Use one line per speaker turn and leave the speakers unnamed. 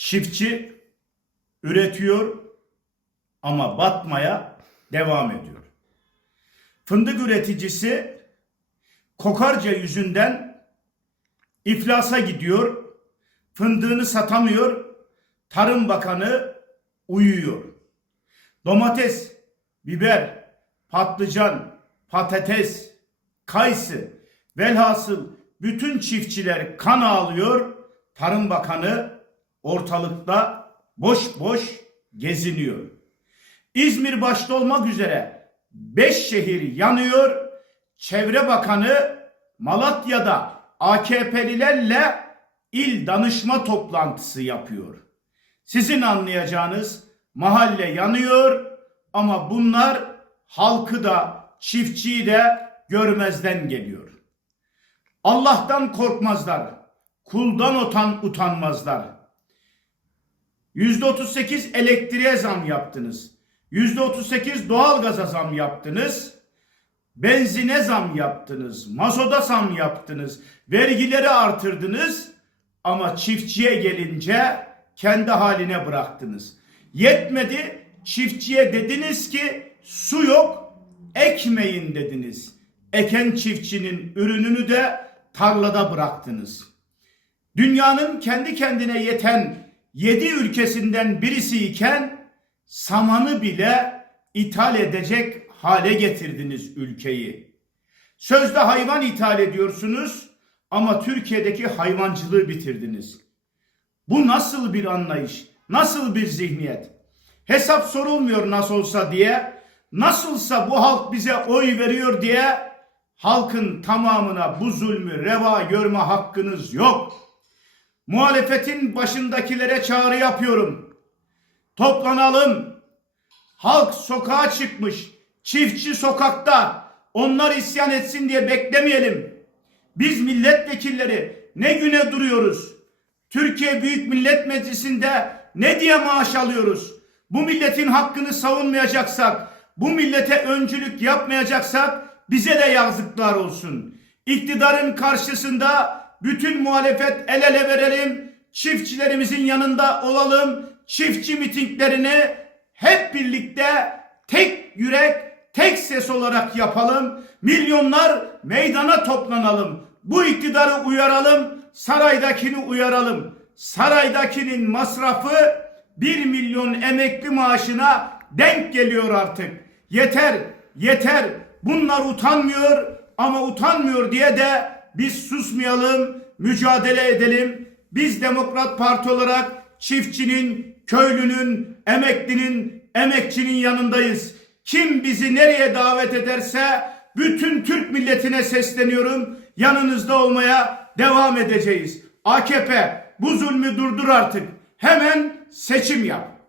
Çiftçi üretiyor ama batmaya devam ediyor. Fındık üreticisi kokarca yüzünden iflasa gidiyor. Fındığını satamıyor. Tarım Bakanı uyuyor. Domates, biber, patlıcan, patates, kayısı, velhasıl bütün çiftçiler kan ağlıyor. Tarım Bakanı ortalıkta boş boş geziniyor. İzmir başta olmak üzere 5 şehir yanıyor. Çevre Bakanı Malatya'da AKP'lilerle il danışma toplantısı yapıyor. Sizin anlayacağınız mahalle yanıyor ama bunlar halkı da çiftçiyi de görmezden geliyor. Allah'tan korkmazlar. Kuldan utan utanmazlar. %38 elektriğe zam yaptınız. %38 doğalgaza zam yaptınız. Benzine zam yaptınız. Mazoda zam yaptınız. Vergileri artırdınız. Ama çiftçiye gelince kendi haline bıraktınız. Yetmedi çiftçiye dediniz ki su yok ekmeyin dediniz. Eken çiftçinin ürününü de tarlada bıraktınız. Dünyanın kendi kendine yeten yedi ülkesinden birisi iken samanı bile ithal edecek hale getirdiniz ülkeyi. Sözde hayvan ithal ediyorsunuz ama Türkiye'deki hayvancılığı bitirdiniz. Bu nasıl bir anlayış? Nasıl bir zihniyet? Hesap sorulmuyor nasıl olsa diye, nasılsa bu halk bize oy veriyor diye halkın tamamına bu zulmü reva görme hakkınız yok. Muhalefetin başındakilere çağrı yapıyorum. Toplanalım. Halk sokağa çıkmış. Çiftçi sokakta. Onlar isyan etsin diye beklemeyelim. Biz milletvekilleri ne güne duruyoruz? Türkiye Büyük Millet Meclisi'nde ne diye maaş alıyoruz? Bu milletin hakkını savunmayacaksak, bu millete öncülük yapmayacaksak bize de yazıklar olsun. İktidarın karşısında bütün muhalefet el ele verelim, çiftçilerimizin yanında olalım, çiftçi mitinglerini hep birlikte tek yürek, tek ses olarak yapalım. Milyonlar meydana toplanalım. Bu iktidarı uyaralım, saraydakini uyaralım. Saraydakinin masrafı 1 milyon emekli maaşına denk geliyor artık. Yeter, yeter. Bunlar utanmıyor ama utanmıyor diye de biz susmayalım, mücadele edelim. Biz Demokrat Parti olarak çiftçinin, köylünün, emeklinin, emekçinin yanındayız. Kim bizi nereye davet ederse bütün Türk milletine sesleniyorum. Yanınızda olmaya devam edeceğiz. AKP bu zulmü durdur artık. Hemen seçim yap.